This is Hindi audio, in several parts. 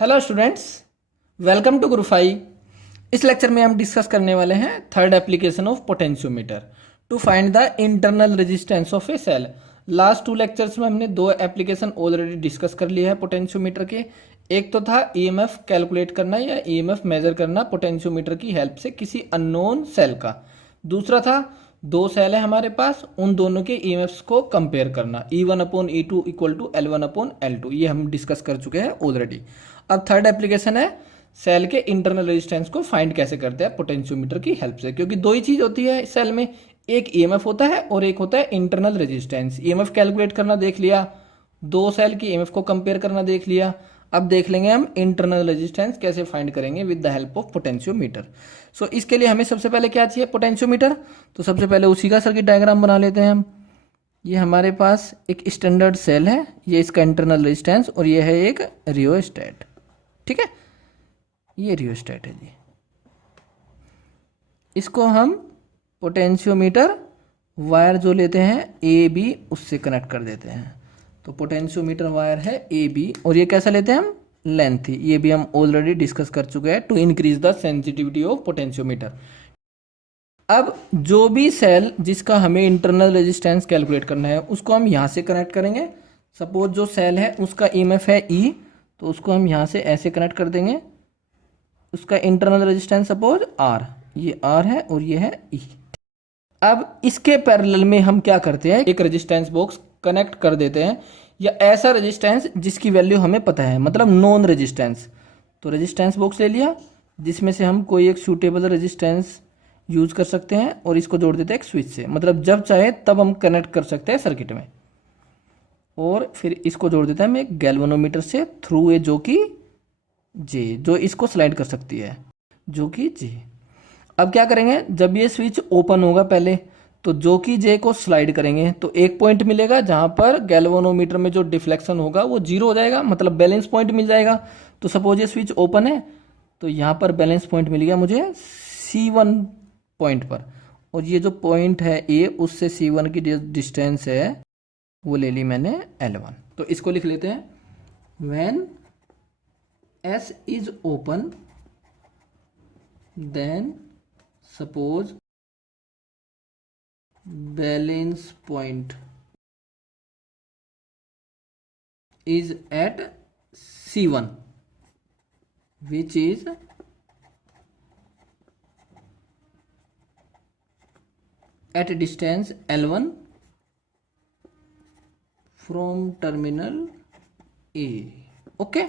Hello students, welcome to Gurufy. इस लेक्चर में हम डिस्कस करने वाले हैं third application of potentiometer to find the internal resistance of a cell. Last two lectures में हमने दो एप्लीकेशन ऑलरेडी डिस्कस कर लिया है पोटेंशियोमीटर के। एक तो था ईएमएफ कैलकुलेट करना या ईएमएफ मेजर करना पोटेंशियोमीटर की हेल्प से किसी अननोन सेल का। दूसरा था दो सेल है हमारे पास, उन दोनों के ईएमएफ्स को कंपेयर करना, E1/E2 इक्वल टू L1/L2। ये हम डिस्कस कर चुके हैं ऑलरेडी। अब थर्ड एप्लीकेशन है सेल के इंटरनल रेजिस्टेंस को फाइंड कैसे करते हैं पोटेंशियोमीटर की हेल्प से, क्योंकि दो ही चीज होती है सेल में, एक ईएमएफ होता है और एक होता है इंटरनल रेजिस्टेंस। ईएमएफ कैलकुलेट करना देख लिया, दो सेल की ईएमएफ को कंपेयर करना देख लिया। अब देख लेंगे हम इंटरनल रेजिस्टेंस कैसे फाइंड करेंगे with the help of potentiometer. So इसके लिए हमें सबसे पहले क्या चाहिए, पोटेंशियोमीटर। तो सबसे पहले उसी का सर्किट डायग्राम बना लेते हैं हम। ये हमारे पास एक स्टैंडर्ड सेल है, ये इसका इंटरनल रेजिस्टेंस, और ये है एक रियोस्टेट। ठीक है, ये रियोस्टेट है जी। इसको हम पोटेंशियोमीटर वायर जो लेते हैं ए बी, उससे कनेक्ट कर देते हैं। तो पोटेंशियोमीटर वायर है ए बी, और ये कैसा लेते हैं हम, लेंथ। ये भी हम ऑलरेडी डिस्कस कर चुके हैं to increase the sensitivity of potentiometer. अब जो भी सेल जिसका हमें इंटरनल रेजिस्टेंस कैलकुलेट करना है उसको हम यहाँ से कनेक्ट करेंगे। सपोज जो सेल है उसका ईएमएफ है ई, तो उसको हम यहाँ से ऐसे कनेक्ट कर देंगे। उसका इंटरनल रेजिस्टेंस सपोज आर, ये आर है और ये है ई। अब इसके पैरेलल में हम क्या करते हैं, एक रेजिस्टेंस बॉक्स कनेक्ट कर देते हैं, या ऐसा रेजिस्टेंस जिसकी वैल्यू हमें पता है, मतलब नॉन रेजिस्टेंस। तो रेजिस्टेंस बॉक्स ले लिया जिसमें से हम कोई एक सूटेबल रेजिस्टेंस यूज कर सकते हैं, और इसको जोड़ देते हैं एक स्विच से, मतलब जब चाहे तब हम कनेक्ट कर सकते हैं सर्किट में। और फिर इसको जोड़ देते हैं हम एक गैल्वेनोमीटर से थ्रू ए, जो कि जे, जो इसको स्लाइड कर सकती है, जो कि जे। अब क्या करेंगे, जब ये स्विच ओपन होगा पहले, तो जो कि जे को स्लाइड करेंगे तो एक पॉइंट मिलेगा जहां पर गैल्वेनोमीटर में जो डिफ्लेक्शन होगा वो जीरो हो जाएगा, मतलब बैलेंस पॉइंट मिल जाएगा। तो सपोज ये स्विच ओपन है, तो यहाँ पर बैलेंस पॉइंट मिल गया मुझे C1 पॉइंट पर, और ये जो पॉइंट है ए, उससे C1 की डिस्टेंस है वो ले ली मैंने L1। तो इसको लिख लेते हैं, when S is open then suppose balance point is at C1 which is at distance L1 from terminal A। Okay,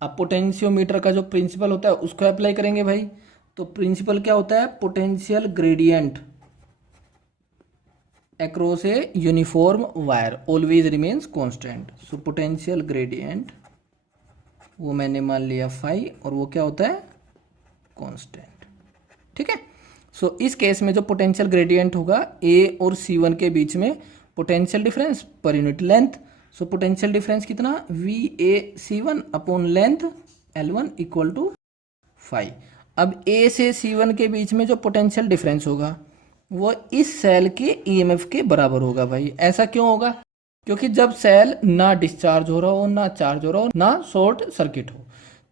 अब पोटेंशियोमीटर का जो प्रिंसिपल होता है उसको अप्लाई करेंगे भाई। तो प्रिंसिपल क्या होता है, potential gradient across a uniform wire always remains constant. So potential gradient वो मैंने मान लिया फाई, और वो क्या होता है, कांस्टेंट। ठीक है, सो इस केस में जो पोटेंशियल ग्रेडियंट होगा ए और C1 के बीच में potential difference per unit length. So potential difference कितना, VAC1 upon length L1 equal to 5। अब A से C1 के बीच में जो पोटेंशियल डिफरेंस होगा वो इस सेल के ईएमएफ के बराबर होगा भाई। ऐसा क्यों होगा, क्योंकि जब सेल ना डिस्चार्ज हो रहा हो, ना चार्ज हो रहा हो, ना शॉर्ट सर्किट हो,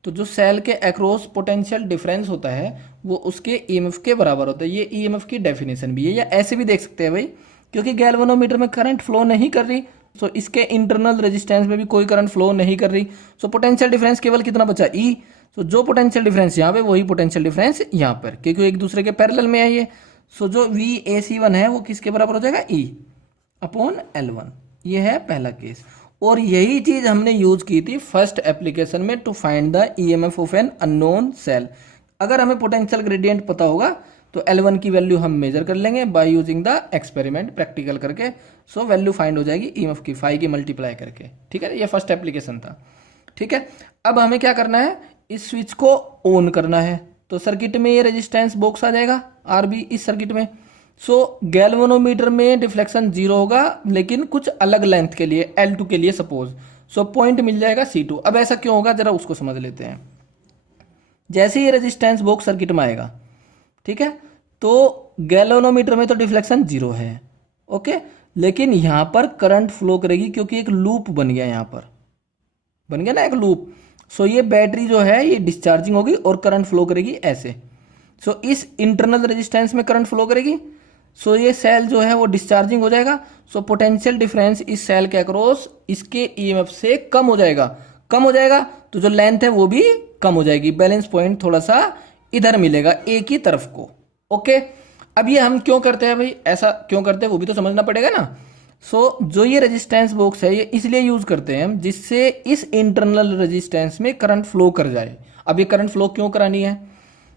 तो जो सेल के अक्रॉस पोटेंशियल डिफरेंस होता है वो उसके ईएमएफ के बराबर होता है। ये ईएमएफ की डेफिनेशन भी है, या ऐसे भी देख सकते हैं भाई, क्योंकि गैल्वेनोमीटर में करंट फ्लो नहीं कर रही, सो इसके इंटरनल रेजिस्टेंस में भी कोई करंट फ्लो नहीं कर रही। सो पोटेंशियल डिफरेंस केवल कितना बचा, ई। सो जो पोटेंशियल डिफरेंस यहाँ पे वही पोटेंशियल डिफरेंस यहाँ पर, क्योंकि एक दूसरे के पैरेलल में है ये। सो जो VAC1 है वो किसके बराबर हो जाएगा, E अपॉन L1। ये है पहला केस, और यही चीज हमने यूज की थी फर्स्ट एप्लीकेशन में to find the EMF of an unknown cell. अगर हमें पोटेंशियल ग्रेडियंट पता होगा तो L1 की वैल्यू हम मेजर कर लेंगे by using the experiment, practical करके। सो वैल्यू फाइंड हो जाएगी ईएमएफ की, फाई की मल्टीप्लाई करके। ठीक है, ये फर्स्ट एप्लीकेशन था। ठीक है, अब हमें क्या करना है, इस स्विच को ऑन करना है। तो सर्किट में ये रेजिस्टेंस बॉक्स आ जाएगा RB इस सर्किट में। सो गैल्वेनोमीटर में डिफ्लेक्शन जीरो होगा, लेकिन कुछ अलग लेंथ के लिए, L2 के लिए सपोज। सो पॉइंट मिल जाएगा C2। अब ऐसा क्यों होगा, जरा उसको समझ लेते हैं। जैसे ही रेजिस्टेंस बॉक्स सर्किट में आएगा, ठीक है, तो गैल्वेनोमीटर में तो डिफ्लेक्शन जीरो है, ओके, लेकिन यहां पर करंट फ्लो करेगी, क्योंकि एक लूप बन गया, यहां पर बन गया ना एक लूप। सो ये बैटरी जो है ये डिस्चार्जिंग होगी और करंट फ्लो करेगी ऐसे। सो इस इंटरनल रेजिस्टेंस में करंट फ्लो करेगी। सो ये सेल जो है वो डिस्चार्जिंग हो जाएगा। सो पोटेंशियल डिफरेंस इस सेल के अक्रॉस इसके ईएमएफ से कम हो जाएगा। कम हो जाएगा तो जो लेंथ है वो भी कम हो जाएगी। बैलेंस पॉइंट थोड़ा सा इधर मिलेगा एक ही तरफ को। ओके, अब ये हम क्यों करते हैं भाई, ऐसा क्यों करते हैं वो भी तो समझना पड़ेगा ना। सो जो ये रेजिस्टेंस बॉक्स है ये इसलिए यूज करते हैं हम जिससे इस इंटरनल रेजिस्टेंस में करंट फ्लो कर जाए। अब ये करंट फ्लो क्यों करानी है,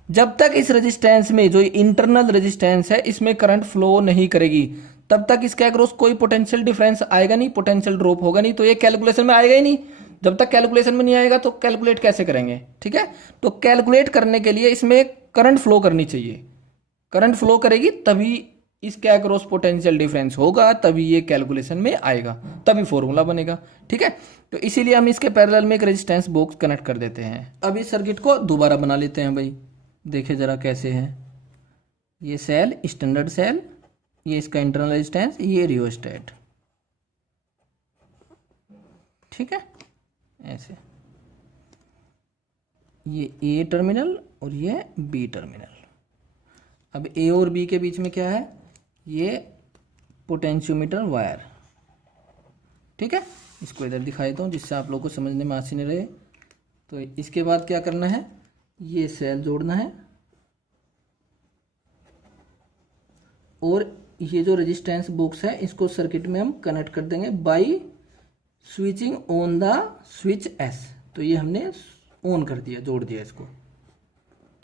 जब तक इस रेजिस्टेंस में जो इंटरनल रेजिस्टेंस है इसमें करंट फ्लो नहीं करेगी तब तक इसके अक्रॉस कोई पोटेंशियल डिफरेंस आएगा नहीं, पोटेंशियल ड्रॉप होगा नहीं, तो ये कैलकुलेशन में आएगा ही नहीं। जब तक कैलकुलेशन में नहीं आएगा तो कैलकुलेट कैसे करेंगे, ठीक है। तो कैलकुलेट करने के लिए इसमें करंट फ्लो करनी चाहिए, करंट फ्लो करेगी तभी इसके अक्रॉस पोटेंशियल डिफरेंस होगा, तभी ये कैलकुलेशन में आएगा, तभी फॉर्मूला बनेगा, ठीक है। तो इसीलिए हम इसके पैरेलल में एक रेजिस्टेंस बॉक्स कनेक्ट कर देते हैं। अब इस सर्किट को दोबारा बना लेते हैं भाई, देखे जरा कैसे है। ये सेल स्टैंडर्ड सेल, ये इसका इंटरनल रेजिस्टेंस, ये रियोस्टेट, ठीक है ऐसे। ये ए टर्मिनल और ये बी टर्मिनल। अब ए और बी के बीच में क्या है, ये पोटेंशियोमीटर वायर, ठीक है। इसको इधर दिखा देता हूँ जिससे आप लोग को समझने में आसानी रहे। तो इसके बाद क्या करना है, ये सेल जोड़ना है और ये जो रेजिस्टेंस बॉक्स है इसको सर्किट में हम कनेक्ट कर देंगे by switching on the switch S. तो ये हमने ऑन कर दिया, जोड़ दिया इसको।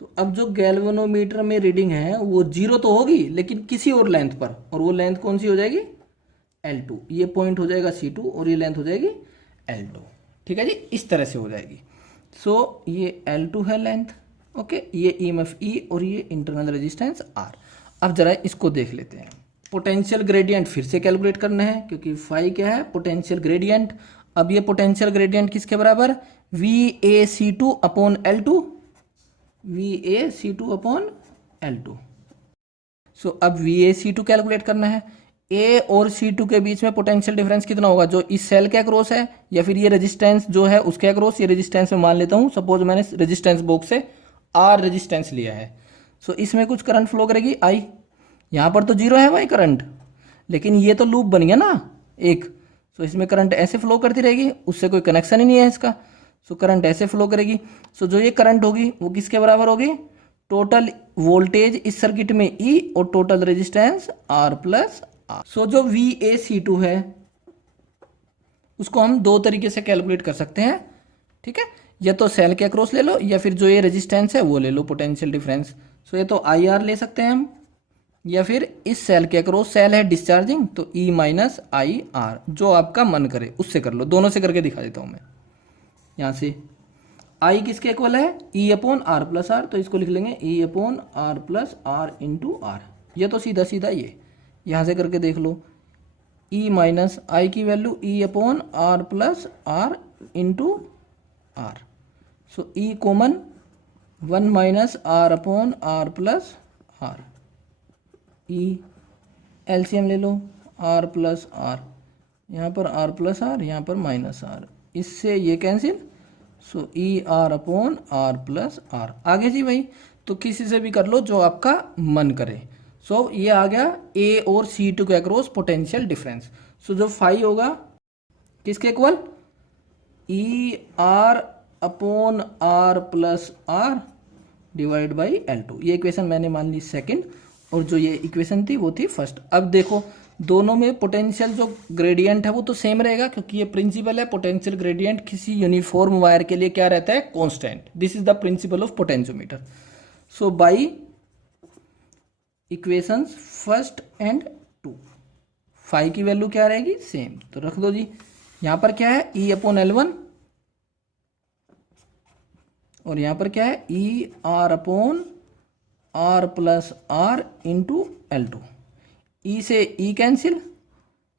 तो अब जो गैल्वेनोमीटर में रीडिंग है वो 0 तो होगी लेकिन किसी और लेंथ पर, और वो लेंथ कौन सी हो जाएगी, L2। ये पॉइंट हो जाएगा C2 और ये लेंथ हो जाएगी L2, ठीक है जी, इस तरह से हो जाएगी। सो ये L2 है लेंथ, ओके, ये EMF E और ये इंटरनल रेजिस्टेंस R। अब जरा इसको देख लेते हैं। पोटेंशियल ग्रेडियंट फिर से कैलकुलेट करना है क्योंकि फाई क्या है, पोटेंशियल ग्रेडियंट। अब ये पोटेंशियल ग्रेडियंट किसके बराबर, VAC2 upon L2, VAC2 upon L2। सो अब VAC2 कैलकुलेट करना है। A और C2 के बीच में पोटेंशियल डिफरेंस कितना होगा, जो इस सेल के अक्रॉस है या फिर ये रेजिस्टेंस जो है उसके अक्रॉस। ये रेजिस्टेंस में मान लेता हूँ, सपोज मैंने रेजिस्टेंस बॉक्स से R रेजिस्टेंस लिया है। सो इसमें कुछ करंट फ्लो करेगी I। यहाँ पर तो 0 है भाई करंट, लेकिन ये तो लूप बन गया ना एक। सो इसमें करंट ऐसे फ्लो करती रहेगी, उससे कोई कनेक्शन ही नहीं है इसका। सो करंट ऐसे फ्लो करेगी। सो जो ये करंट होगी वो किसके बराबर होगी, टोटल वोल्टेज इस सर्किट में E और total resistance R plus R। सो जो VAC2 है उसको हम दो तरीके से कैलकुलेट कर सकते हैं, ठीक है। या तो सेल के अक्रॉस ले लो या फिर जो ये रेजिस्टेंस है वो ले लो, पोटेंशियल डिफरेंस। सो ये तो IR ले सकते हैं हम, या फिर इस सेल के अक्रॉस, सेल है डिस्चार्जिंग तो E माइनस IR, जो आपका मन करे उससे कर लो। दोनों से करके दिखा देता हूँ मैं। यहाँ से I किसके इक्वल है, E upon R plus R, तो इसको लिख लेंगे E upon R plus R into R। यह तो सीधा सीधा ये यहाँ से करके देख लो, E माइनस I की value E upon R plus R into R। सो E common 1 minus R upon R plus R। E LCM ले लो, R प्लस R, यहाँ पर R प्लस R, यहाँ पर माइनस R, इससे ये cancel. So E R upon R plus R। आगे जी भाई, तो किसी से भी कर लो जो आपका मन करे। सो ये आ गया A और C2 के अक्रॉस पोटेंशियल डिफरेंस। सो जो फाई होगा किसके equal, E R upon R plus R divide by L2। ये इक्वेशन मैंने मान ली सेकंड, और जो ये इक्वेशन थी वो थी फर्स्ट। अब देखो दोनों में पोटेंशियल जो ग्रेडियंट है वो तो सेम रहेगा क्योंकि ये प्रिंसिपल है, पोटेंशियल ग्रेडियंट किसी यूनिफॉर्म वायर के लिए क्या रहता है, constant. This is the principle of potentiometer. So by equations first and two, phi की वैल्यू क्या रहेगी, सेम, तो रख दो जी। यहां पर क्या है, E अपॉन L1, और यहां पर क्या है, E R upon R plus R into L2। E से E कैंसिल,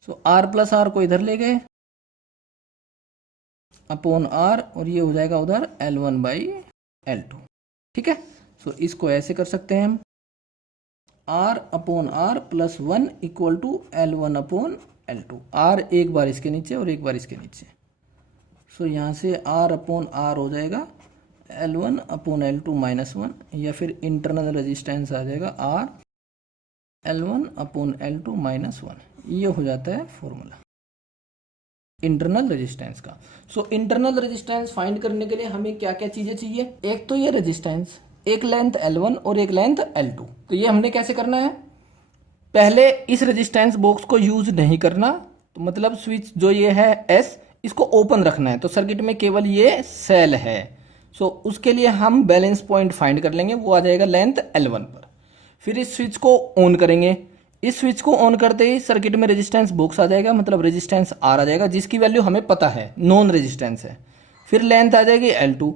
सो R प्लस R को इधर ले गए अपॉन R, और ये हो जाएगा उधर L1 बाई L2, ठीक है। सो इसको ऐसे कर सकते हैं हम, R upon R plus 1 equal to L1 upon L2। R एक बार इसके नीचे और एक बार इसके नीचे। सो यहाँ से R अपॉन R हो जाएगा L1 अपॉन L2 -1, या फिर इंटरनल रेजिस्टेंस आ जाएगा R L1 अपॉन L2 -1। ये हो जाता है फॉर्मूला इंटरनल रेजिस्टेंस का। सो इंटरनल रेजिस्टेंस फाइंड करने के लिए हमें क्या क्या चीजें चाहिए? एक तो ये रेजिस्टेंस, एक लेंथ L1 और एक लेंथ L2। तो ये हमने कैसे करना है? पहले इस रेजिस्टेंस बॉक्स को यूज नहीं करना, तो मतलब स्विच जो ये है S, इसको ओपन रखना है, तो सर्किट में केवल ये सेल है। सो उसके लिए हम बैलेंस पॉइंट फाइंड कर लेंगे, वो आ जाएगा लेंथ L1 पर। फिर इस स्विच को ऑन करेंगे, इस स्विच को ऑन करते ही सर्किट में रेजिस्टेंस बॉक्स आ जाएगा, मतलब रेजिस्टेंस R आ जाएगा, जिसकी वैल्यू हमें पता है, नॉन रेजिस्टेंस है। फिर लेंथ आ जाएगी L2,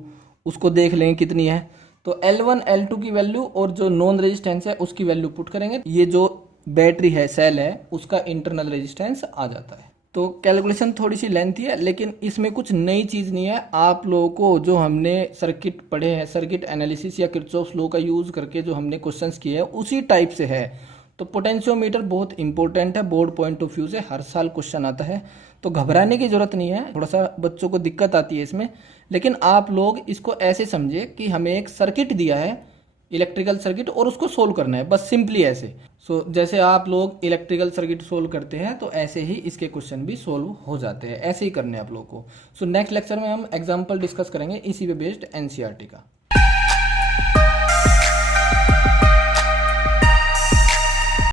उसको देख लेंगे कितनी है, तो L1 L2 की वैल्यू और जो नॉन रेजिस्टेंस है उसकी वैल्यू पुट करेंगे, ये जो बैटरी है, सेल है, उसका इंटरनल रेजिस्टेंस आ जाता है। तो कैलकुलेशन थोड़ी सी लेंथी है, लेकिन इसमें कुछ नई चीज़ नहीं है। आप लोगों को जो हमने सर्किट पढ़े हैं, सर्किट एनालिसिस या किरचॉफ लॉ का यूज़ करके जो हमने क्वेश्चंस किए हैं उसी टाइप से है। तो पोटेंशियोमीटर बहुत इंपॉर्टेंट है, बोर्ड पॉइंट ऑफ व्यू से हर साल क्वेश्चन आता है, तो घबराने की जरूरत नहीं है। थोड़ा सा बच्चों को दिक्कत आती है इसमें, लेकिन आप लोग इसको ऐसे समझे कि हमें एक सर्किट दिया है, इलेक्ट्रिकल सर्किट, और उसको सोल्व करना है, बस सिंपली ऐसे। जैसे आप लोग इलेक्ट्रिकल सर्किट सोल्व करते हैं, तो ऐसे ही इसके क्वेश्चन भी सोल्व हो जाते हैं, ऐसे ही करने हैं आप लोगों को। नेक्स्ट लेक्चर में हम एग्जाम्पल डिस्कस करेंगे इसी पे बेस्ड एनसीईआरटी का।